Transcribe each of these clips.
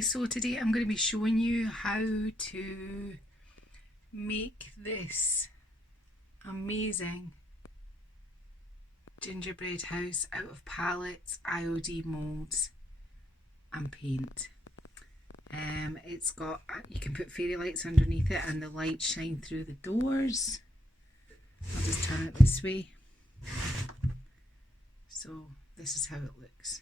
Okay, so today I'm going to be showing you how to make this amazing gingerbread house out of pallets, IOD moulds and paint. It's got, you can put fairy lights underneath it and the lights shine through the doors. I'll just turn it this way. So this is how it looks.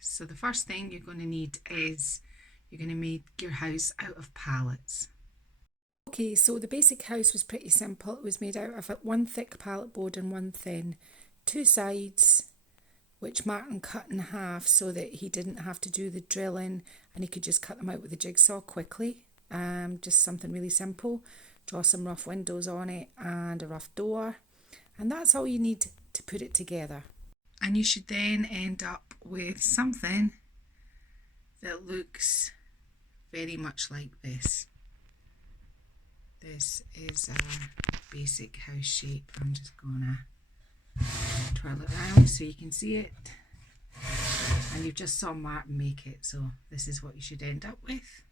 So the first thing you're going to need is you're going to make your house out of pallets. Okay, so the basic house was pretty simple. It was made out of one thick pallet board and one thin. Two sides, which Martin cut in half so that he didn't have to do the drilling and he could just cut them out with a jigsaw quickly. Just something really simple. Draw some rough windows on it and a rough door. And that's all you need to put it together. And you should then end up with something that looks very much like this. This is our basic house shape. I'm just gonna twirl it around so you can see it. And you've just saw Martin make it, so this is what you should end up with.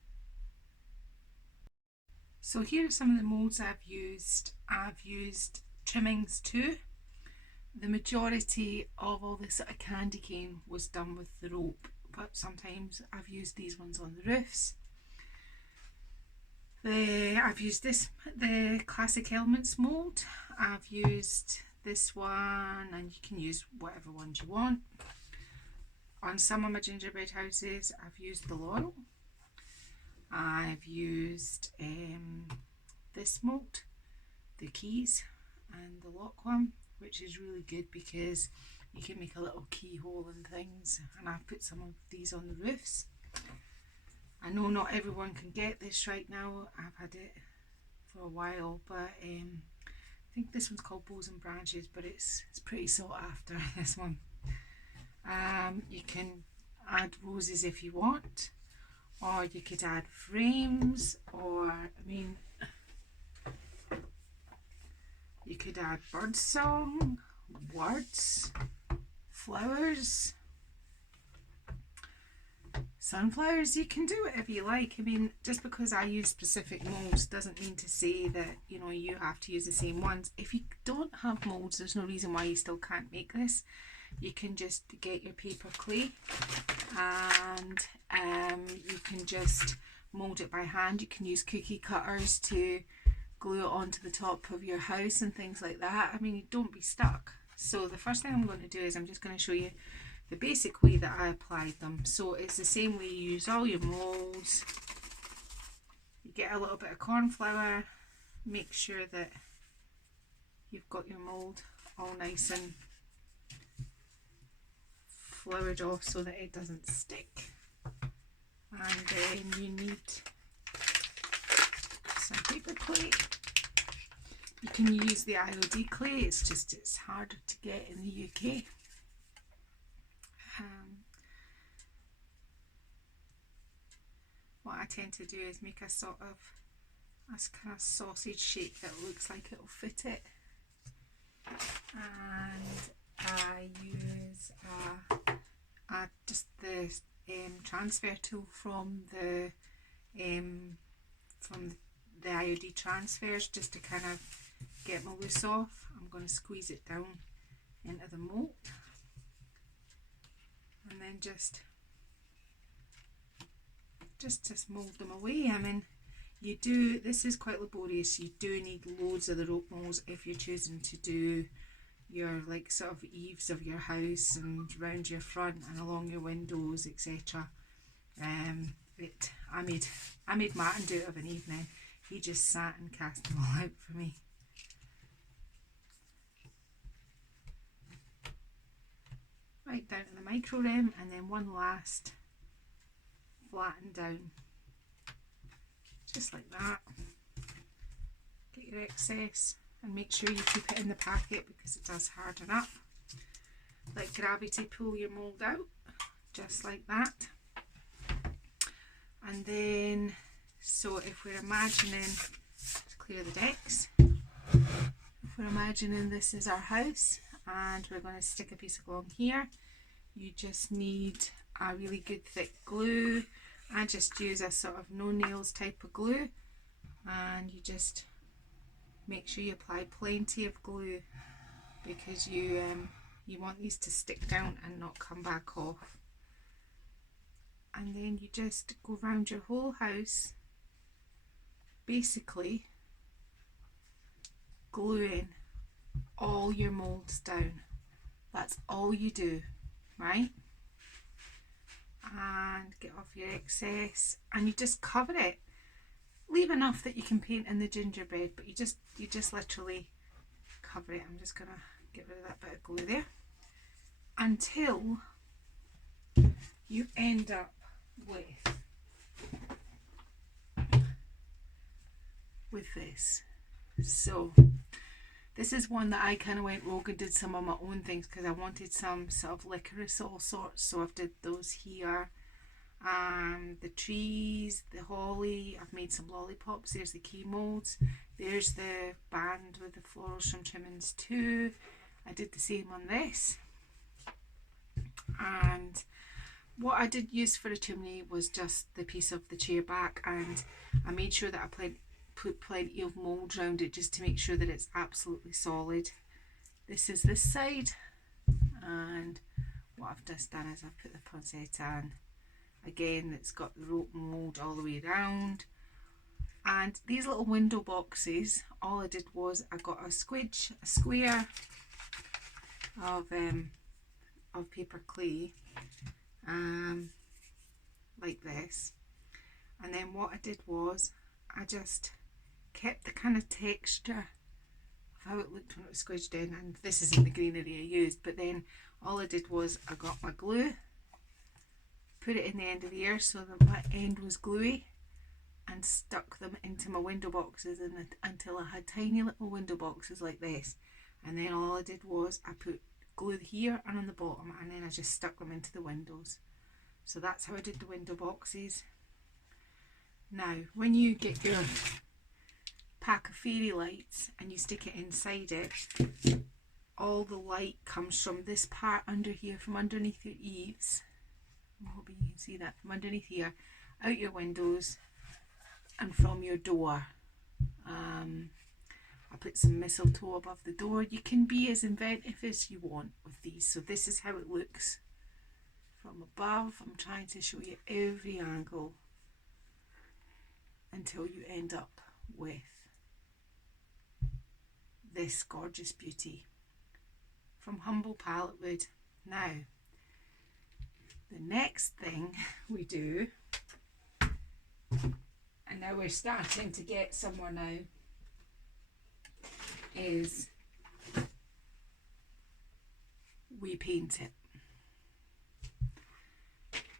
So here are some of the moulds I've used. I've used trimmings too. The majority of all this sort of candy cane was done with the rope, but sometimes I've used these ones on the roofs. I've used the Classic Elements mould. I've used this one, and you can use whatever ones you want. On some of my gingerbread houses, I've used the laurel. I've used this mould, the keys and the lock one, which is really good because you can make a little keyhole and things, and I've put some of these on the roofs. I know not everyone can get this right now. I've had it for a while, but I think this one's called Bows and Branches, but it's pretty sought after, this one. You can add roses if you want, or you could add frames, or you could add birdsong, words, flowers, sunflowers. You can do whatever you like. Just because I use specific moulds doesn't mean to say that you have to use the same ones. If you don't have moulds, there's no reason why you still can't make this. You can just get your paper clay and you can just mould it by hand. You can use cookie cutters to glue it onto the top of your house and things like that. Don't be stuck. So the first thing I'm going to do is I'm just going to show you the basic way that I applied them. So it's the same way you use all your moulds. You get a little bit of corn flour, make sure that you've got your mould all nice and floured off so that it doesn't stick. And then you need some paper clay. You can use the IOD clay, it's harder to get in the UK. What I tend to do is make a sort of kind of sausage shape that looks like it'll fit it, and I use just the transfer tool from the IOD transfers, just to kind of get my loose off. I'm going to squeeze it down into the mould and then just mould them away. This is quite laborious. You do need loads of the rope moulds if you're choosing to do your sort of eaves of your house and round your front and along your windows, etc. I made Martin do it of an evening. He just sat and cast them all out for me. Right down to the micro rim, and then one last flatten down, just like that. Get your excess and make sure you keep it in the packet because it does harden up. Let gravity pull your mould out, just like that. And then, so if we're imagining, let's clear the decks. If we're imagining this is our house and we're going to stick a piece of glue here, you just need a really good thick glue. I just use a sort of no nails type of glue, and you just make sure you apply plenty of glue because you want these to stick down and not come back off. And then you just go around your whole house, basically gluing all your moulds down. That's all you do, right? And get off your excess, and you just cover it. Leave enough that you can paint in the gingerbread, but you just literally cover it. I'm just gonna get rid of that bit of glue there until you end up with this. So this is one that I kind of went rogue and did some of my own things because I wanted some sort of licorice all sorts, so I've did those here. The trees, the holly, I've made some lollipops. There's the key moulds, there's the band with the florals from Trimmings too. I did the same on this. And what I did use for a chimney was just the piece of the chair back, and I made sure that I put plenty of mould around it just to make sure that it's absolutely solid. This is this side, and what I've just done is I've put the poinsettia in. Again, it's got the rope mould all the way around. And these little window boxes, all I did was I got a square of paper clay, like this. And then what I did was I just kept the kind of texture of how it looked when it was squished in, and this isn't the greenery I used, but then all I did was I got my glue, put it in the end of the ear so that my end was gluey, and stuck them into my window boxes until I had tiny little window boxes like this. And then all I did was I put glue here and on the bottom, and then I just stuck them into the windows. So that's how I did the window boxes. Now when you get your pack of fairy lights and you stick it inside it, all the light comes from this part under here, from underneath your eaves. I'm hoping you can see that, from underneath here, out your windows, and from your door. I put some mistletoe above the door. You can be as inventive as you want with these. So this is how it looks from above. I'm trying to show you every angle until you end up with this gorgeous beauty from humble pallet wood. Now, the next thing we do, and now we're starting to get somewhere now, is we paint it.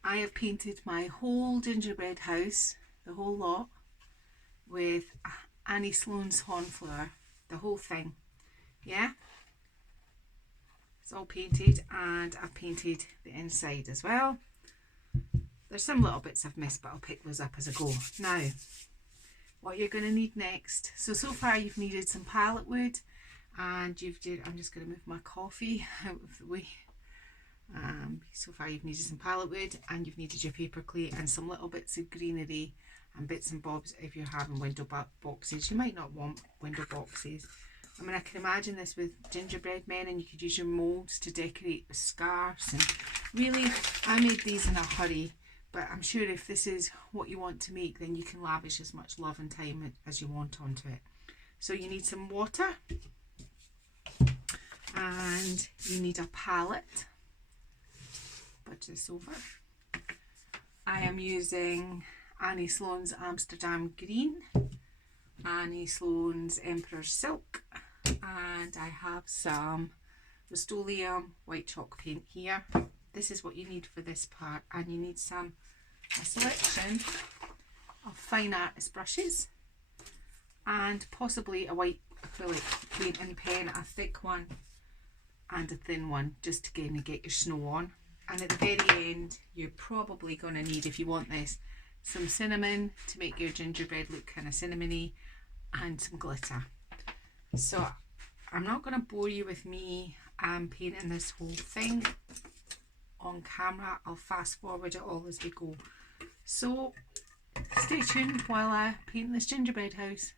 I have painted my whole gingerbread house, the whole lot, with Annie Sloane's Hornflower, the whole thing. Yeah, it's all painted, and I've painted the inside as well. There's some little bits I've missed, but I'll pick those up as I go. Now, what you're going to need next, so far you've needed some pallet wood, and I'm just going to move my coffee out of the way. So far you've needed some pallet wood, and you've needed your paper clay and some little bits of greenery and bits and bobs. If you're having window boxes, you might not want window boxes. I mean, I can imagine this with gingerbread men, and you could use your moulds to decorate with scarves. And really, I made these in a hurry, but I'm sure if this is what you want to make, then you can lavish as much love and time as you want onto it. So you need some water, and you need a palette. Put this over. I am using Annie Sloane's Amsterdam Green, Annie Sloane's Emperor's Silk, and I have some Rust-Oleum white chalk paint here. This is what you need for this part, and you need a selection of fine artist brushes, and possibly a white acrylic paint and pen, a thick one and a thin one, just to kind of get your snow on. And at the very end, you're probably going to need, if you want this, some cinnamon to make your gingerbread look kind of cinnamony, and some glitter. So I'm not going to bore you with me painting this whole thing on camera. I'll fast forward it all as we go. So stay tuned while I paint this gingerbread house.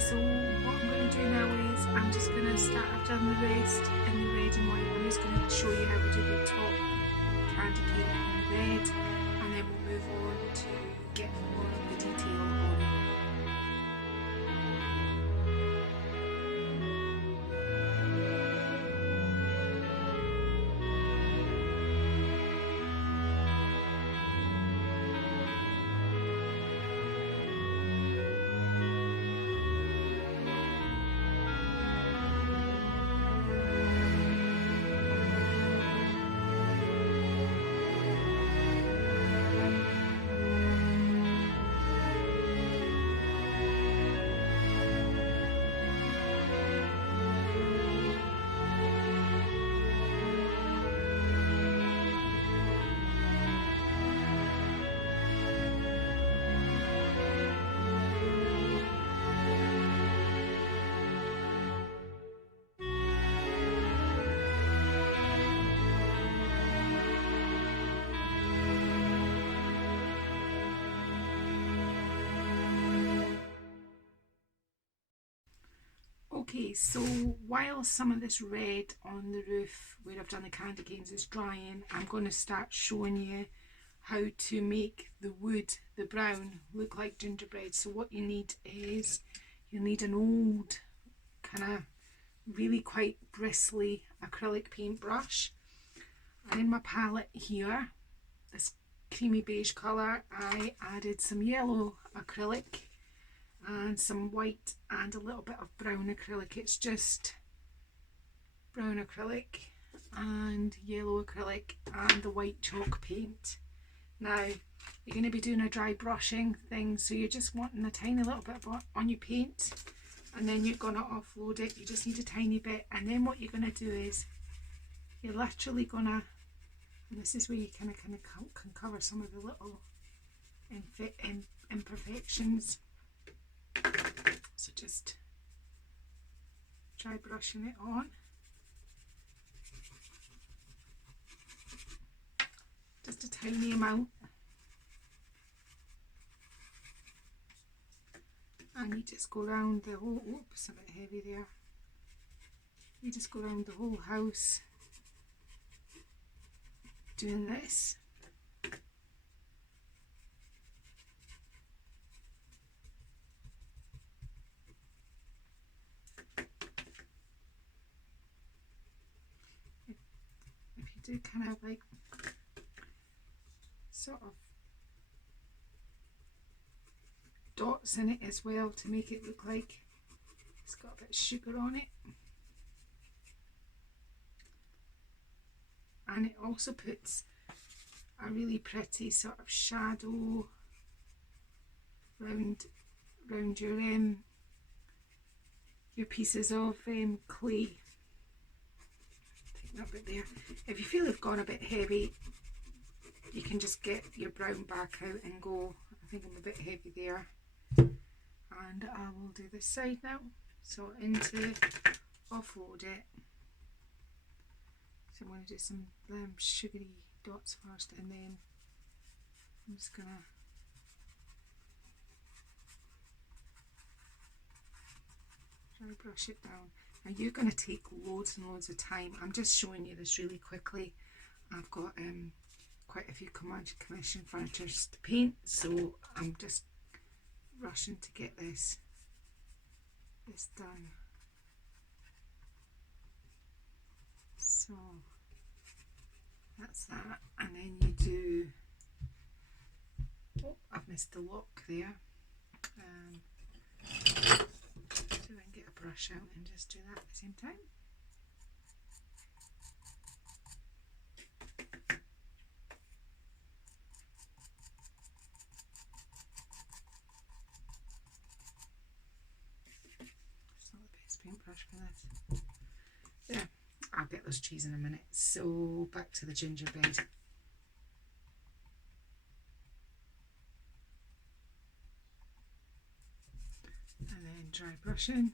So what I'm going to do now is I'm just going to start, I've done the rest in the red and white. I'm just going to show you how we do the top candy cane in the red, and then we'll move on to get more of the detail on it. Okay, so while some of this red on the roof where I've done the candy canes is drying, I'm going to start showing you how to make the wood, the brown, look like gingerbread. So what you need is, you need an old kind of really quite bristly acrylic paintbrush. And in my palette here, this creamy beige colour, I added some yellow acrylic and some white and a little bit of brown acrylic. It's just brown acrylic and yellow acrylic and the white chalk paint. Now you're going to be doing a dry brushing thing, so you're just wanting a tiny little bit on your paint, and then you're going to offload it. You just need a tiny bit, and then what you're going to do is you're literally going to, and this is where you kind of can cover some of the little imperfections. So just dry brushing it on. Just a tiny amount. And you just go around the whole, oops, a bit heavy there. You just go around the whole house doing this. If you do kind of like sort of dots in it as well to make it look like it's got a bit of sugar on it. And it also puts a really pretty sort of shadow round your pieces of clay. Take that bit there. If you feel they've gone a bit heavy, you can just get your brown back out and go, I think I'm a bit heavy there. And I will do this side now. So into offload it. So I'm going to do some sugary dots first, and then I'm just going to dry brush it down. Now you're going to take loads and loads of time. I'm just showing you this really quickly. I've got quite a few commission furnitures to paint, so I'm just rushing to get this done. So that's that, and then you do, oh, I've missed the lock there. See if I can get a brush out and just do that at the same time. It's not the best paintbrush for this. There, I'll get those trees in a minute. So back to the gingerbread. And then dry brushing.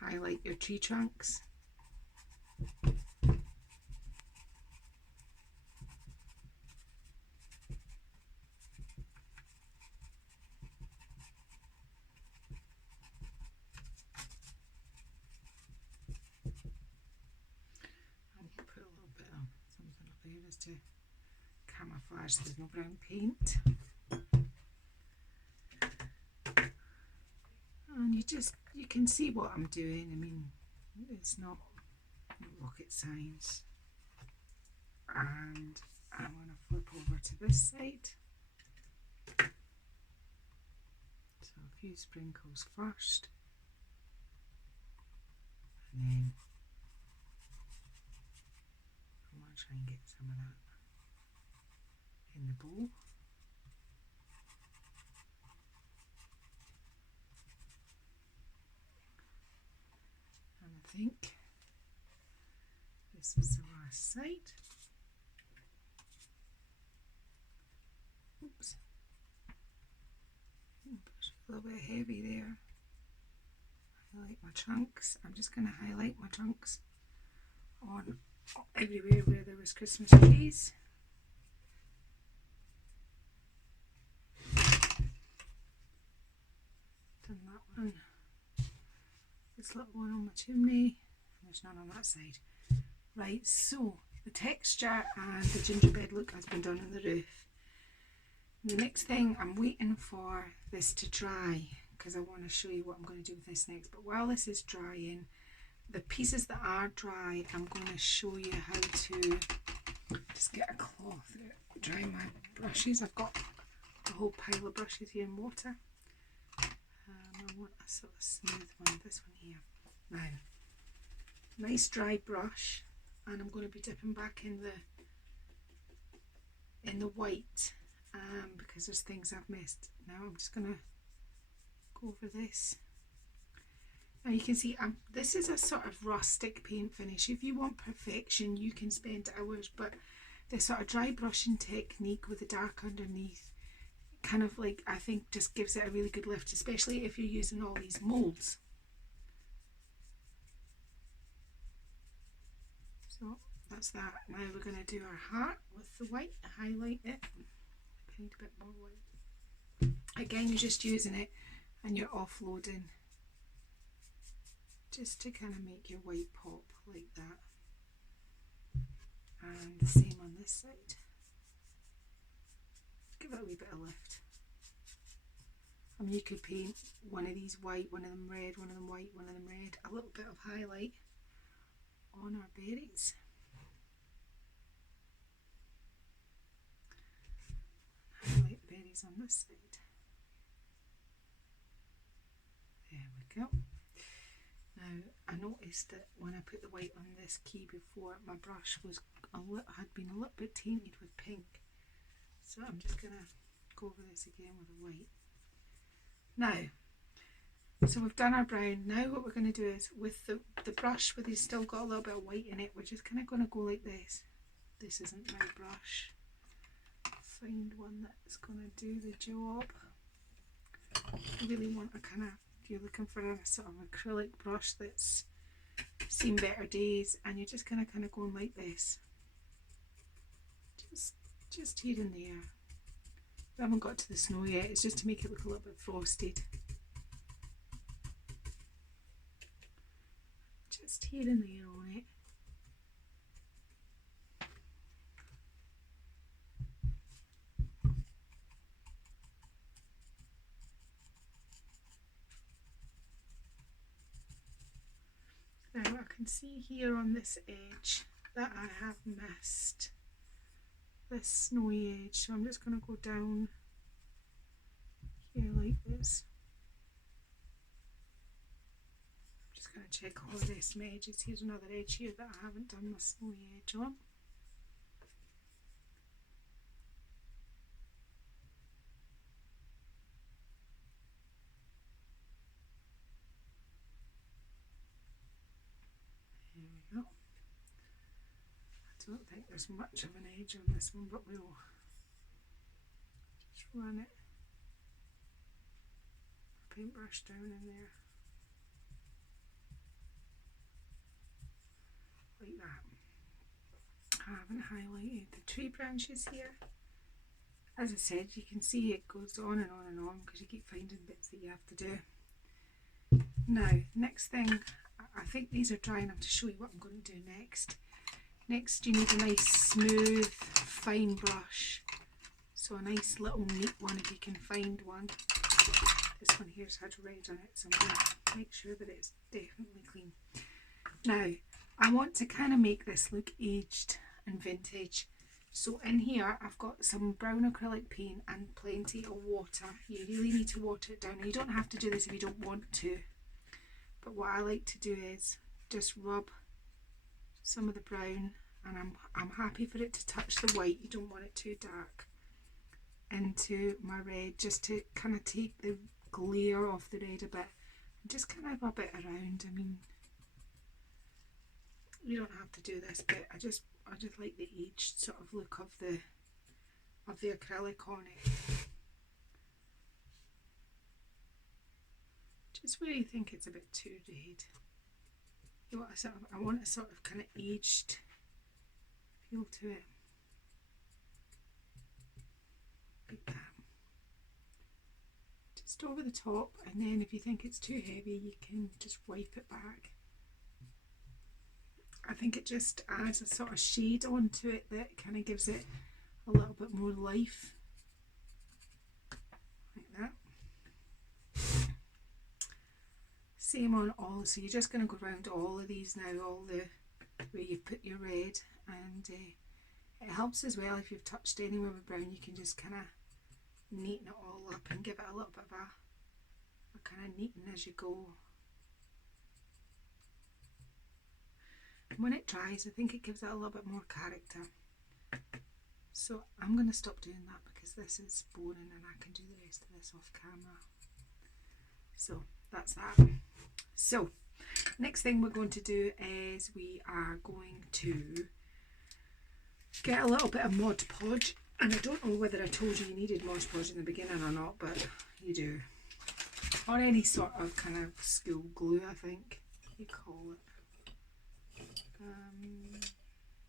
Highlight your tree trunks. Put a little bit of something up there just to camouflage there's no brown paint. And you can see what I'm doing. I mean, it's not rocket science. And I'm going to flip over to this side. So a few sprinkles first, and then I'm going to try and get some of that in the bowl. And I think this is the last side. Oops. A little bit heavy there. Highlight my chunks. I'm just going to highlight my chunks on everywhere where there was Christmas trees. Done that one. this little one on my chimney. There's none on that side. Right, so the texture and the gingerbread look has been done on the roof. The next thing, I'm waiting for this to dry because I want to show you what I'm going to do with this next. But while this is drying, the pieces that are dry, I'm going to show you how to just get a cloth to dry my brushes. I've got a whole pile of brushes here in water. I want a sort of smooth one, this one here. Now, nice dry brush, and I'm going to be dipping back in the white because there's things I've missed. Now I'm just going to go over this. Now you can see this is a sort of rustic paint finish. If you want perfection, you can spend hours, but this sort of dry brushing technique with the dark underneath kind of like, I think, just gives it a really good lift, especially if you're using all these moulds. So that's that. Now we're going to do our heart with the white, highlight it, paint a bit more white. Again, you're just using it and you're offloading just to kind of make your white pop like that. And the same on this side. Give it a wee bit of lift. I mean, you could paint one of these white, one of them red, one of them white, one of them red. A little bit of highlight on our berries. Highlight the berries on this side. There we go. Now, I noticed that when I put the white on this key before, my brush was had been a little bit tainted with pink. So I'm just going to go over this again with a white. Now, so we've done our brown. Now what we're going to do is, with the brush where it's still got a little bit of white in it, we're just kind of going to go like this. This isn't my brush. Find one that's going to do the job. I really want a kind of, if you're looking for a sort of acrylic brush that's seen better days, and you're just kind of going like this. Just here and there. I haven't got to the snow yet, it's just to make it look a little bit frosted. Just here and there on it. Now I can see here on this edge that I have missed this snowy edge, so I'm just going to go down here like this. I'm just going to check all of this edges. Here's another edge here that I haven't done my snowy edge on. There we go. I don't think there's much of an edge on this one, but we'll just run it, paintbrush down in there, like that. I haven't highlighted the tree branches here. As I said, you can see it goes on and on and on because you keep finding bits that you have to do. Now, next thing, I think these are dry enough to show you what I'm going to do next. Next, you need a nice smooth fine brush, so a nice little neat one if you can find one. This one here's had red on it, so I'm going to make sure that it's definitely clean. Now, I want to kind of make this look aged and vintage, so in here I've got some brown acrylic paint and plenty of water. You really need to water it down. You don't have to do this if you don't want to, but what I like to do is just rub some of the brown, and I'm happy for it to touch the white, you don't want it too dark, into my red, just to kind of take the glare off the red a bit, and just kind of rub it around. I mean, you don't have to do this, but I just like the aged sort of look of the acrylic on it. Just where you think it's a bit too red. I want a sort of kind of aged feel to it, like that. Just just over the top, and then if you think it's too heavy you can just wipe it back. I think it just adds a sort of shade onto it that kind of gives it a little bit more life, like that. Same on all, so you're just going to go around all of these now, all the where you've put your red, and it helps as well if you've touched anywhere with brown, you can just kind of neaten it all up and give it a little bit of a kind of neaten as you go. And when it dries, I think it gives it a little bit more character. So I'm going to stop doing that because this is boring and I can do the rest of this off camera. So that's that. So next thing we're going to do is we are going to get a little bit of Mod Podge, and I don't know whether I told you needed Mod Podge in the beginning or not, but you do, or any sort of kind of school glue, I think you call it.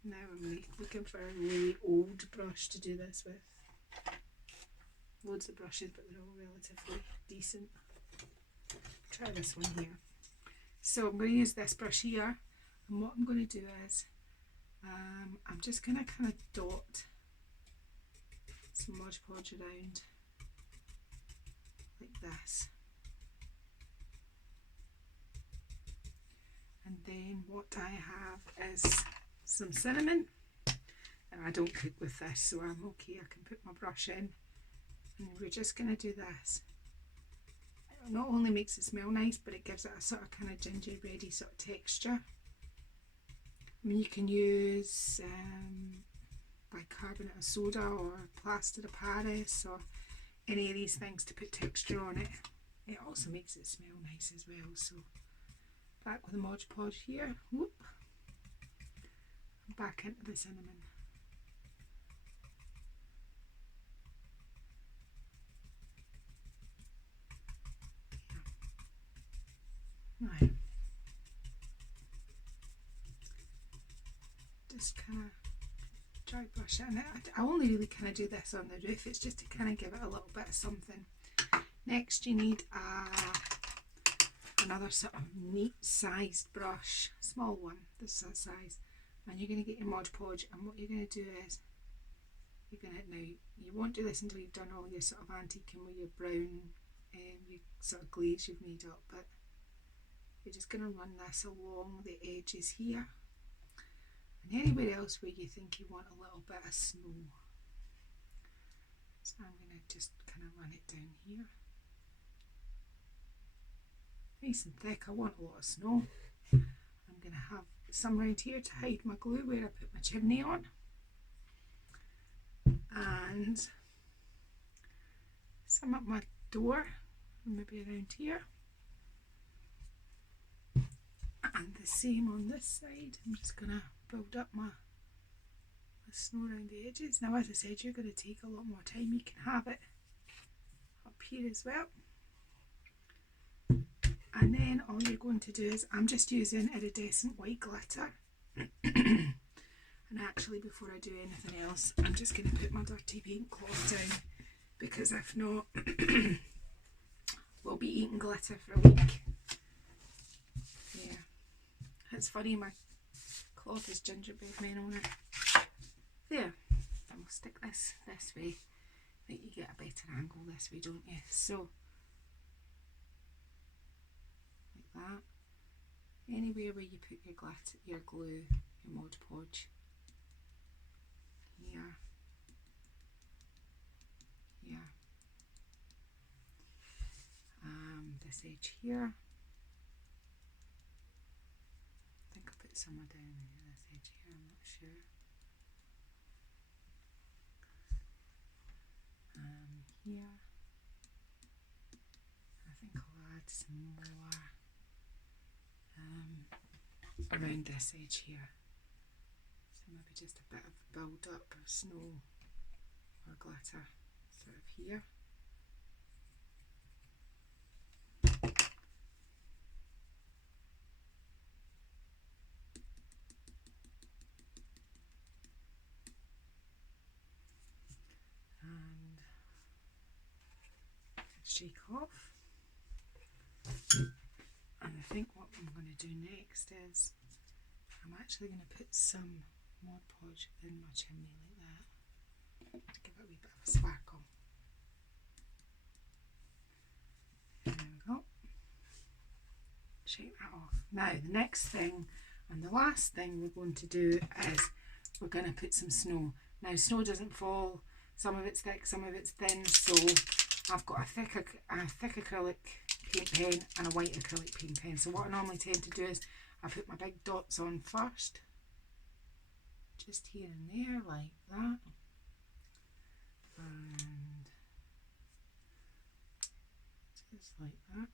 Now I'm really looking for a really old brush to do this with. Loads of brushes, but they're all relatively decent. Try this one here. So I'm going to use this brush here, and what I'm going to do is I'm just going to kind of dot some Mod Podge around like this. And then what I have is some cinnamon. And I don't cook with this, so I'm okay. I can put my brush in, and we're just going to do this. It not only makes it smell nice, but it gives it a sort of kind of gingerbready sort of texture. I mean, you can use bicarbonate of soda or plaster of Paris or any of these things to put texture on it. It also makes it smell nice as well. So back with the Mod Podge here. Whoop. Back into the cinnamon. Right. Just kind of dry brush it, and I only really kind of do this on the roof. It's just to kind of give it a little bit of something. Next you need another sort of neat sized brush, small one, this size, and you're going to get your Mod Podge, and what you're going to do is you're going to, now you won't do this until you've done all your sort of antiquing with your brown your sort of glaze you've made up, but you're just going to run this along the edges here and anywhere else where you think you want a little bit of snow. So I'm going to just kind of run it down here. Nice and thick, I want a lot of snow. I'm going to have some around here to hide my glue where I put my chimney on. And some up my door, maybe around here. And the same on this side. I'm just going to build up my snow around the edges. Now, as I said, you're going to take a lot more time. You can have it up here as well. And then all you're going to do is, I'm just using iridescent white glitter. And actually, before I do anything else, I'm just going to put my dirty paint cloth down, because if not, we'll be eating glitter for a week. Yeah. It's funny, my cloth is gingerbread men on it. There. And we'll stick this way. I think you get a better angle this way, don't you? So, like that. Anywhere where you put your glitter, your glue, your Mod Podge. Here. Here. This edge here. I think I put somewhere down here, this edge here, I'm not sure. Here. I think I'll add some more around this edge here. So maybe just a bit of build up of snow or glitter sort of here. shake off. And I think what I'm going to do next is I'm actually going to put some Mod Podge in my chimney like that to give it a wee bit of a sparkle. There we go. Shake that off. Now the next thing and the last thing we're going to do is we're going to put some snow. Now snow doesn't fall, some of it's thick, some of it's thin, so I've got a thick acrylic paint pen and a white acrylic paint pen. So what I normally tend to do is I put my big dots on first, just here and there like that, and just like that,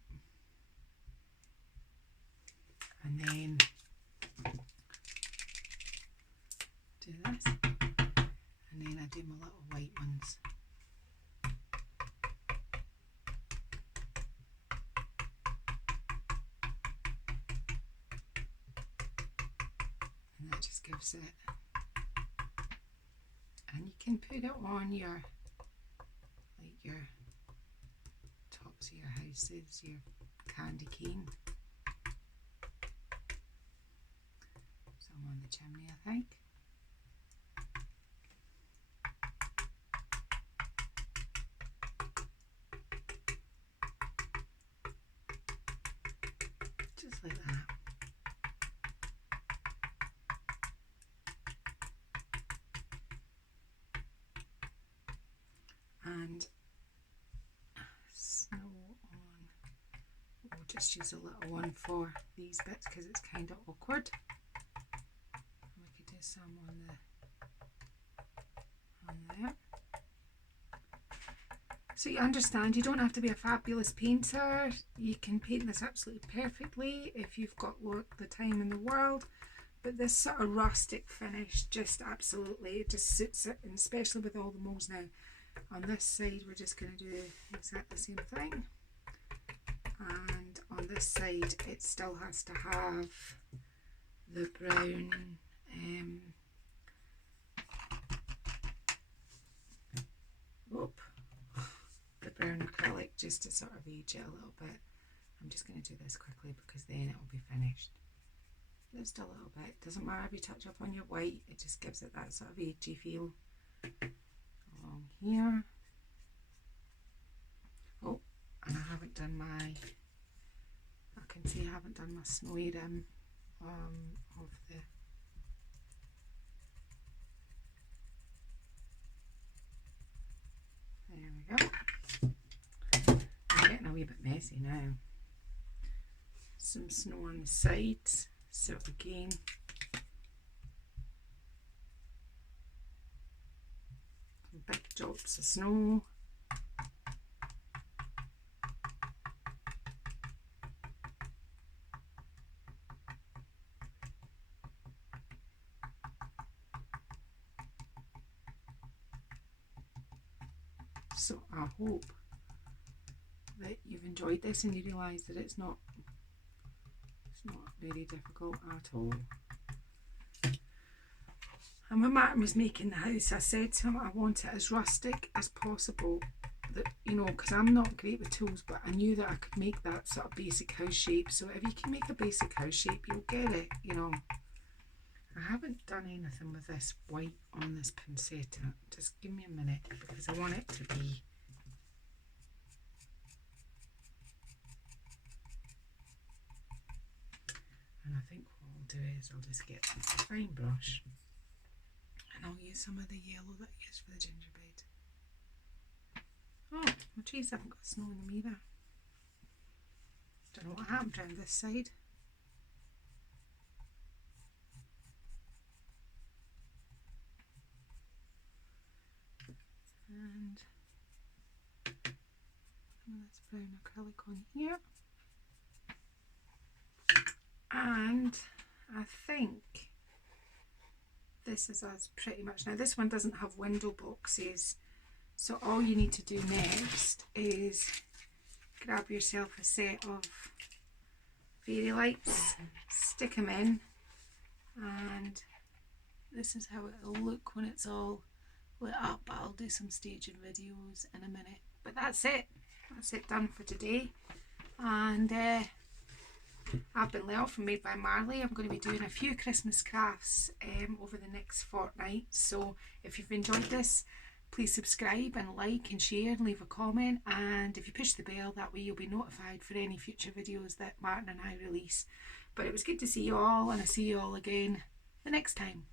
and then do this, and then I do my little white ones. And that just gives it, and you can put it on your, like your tops of your houses, your candy cane. Some on the chimney, I think. Just like that. And snow on, we'll just use a little one for these bits because it's kind of awkward. And we could do some on there. So you understand, you don't have to be a fabulous painter. You can paint this absolutely perfectly if you've got the time in the world. But this sort of rustic finish just absolutely, it just suits it, and especially with all the moulds now. On this side we're just going to do exactly the same thing, and on this side it still has to have the brown the brown acrylic, just to sort of age it a little bit. I'm just going to do this quickly because then it will be finished. Just a little bit, doesn't matter if you touch up on your white, it just gives it that sort of agey feel. Along here. Oh, and I haven't done my, I can see I haven't done my snowy rim of the, there we go. I'm getting a wee bit messy now. Some snow on the sides, so again, big drops of snow. So I hope that you've enjoyed this and you realise that it's not very difficult at all. And when Martin was making the house, I said to him I want it as rustic as possible. That, you know, because I'm not great with tools, but I knew that I could make that sort of basic house shape. So if you can make a basic house shape, you'll get it, you know. I haven't done anything with this white on this pancetta. Just give me a minute because I want it to be. And I think what I'll do is I'll just get a fine brush and I'll use some of the yellow that I used for the gingerbread. Oh, my trees haven't got snow in them either. Don't know what happened around this side. And some of this brown acrylic on here. And I think this is us pretty much. Now this one doesn't have window boxes, so all you need to do next is grab yourself a set of fairy lights, stick them in, and this is how it'll look when it's all lit up. I'll do some staging videos in a minute, but that's it. that's it done for today. And I've been Lel from Made by Marley. I'm going to be doing a few Christmas crafts over the next fortnight. So if you've enjoyed this, please subscribe and like and share and leave a comment. And if you push the bell, that way you'll be notified for any future videos that Martin and I release. But it was good to see you all, and I'll see you all again the next time.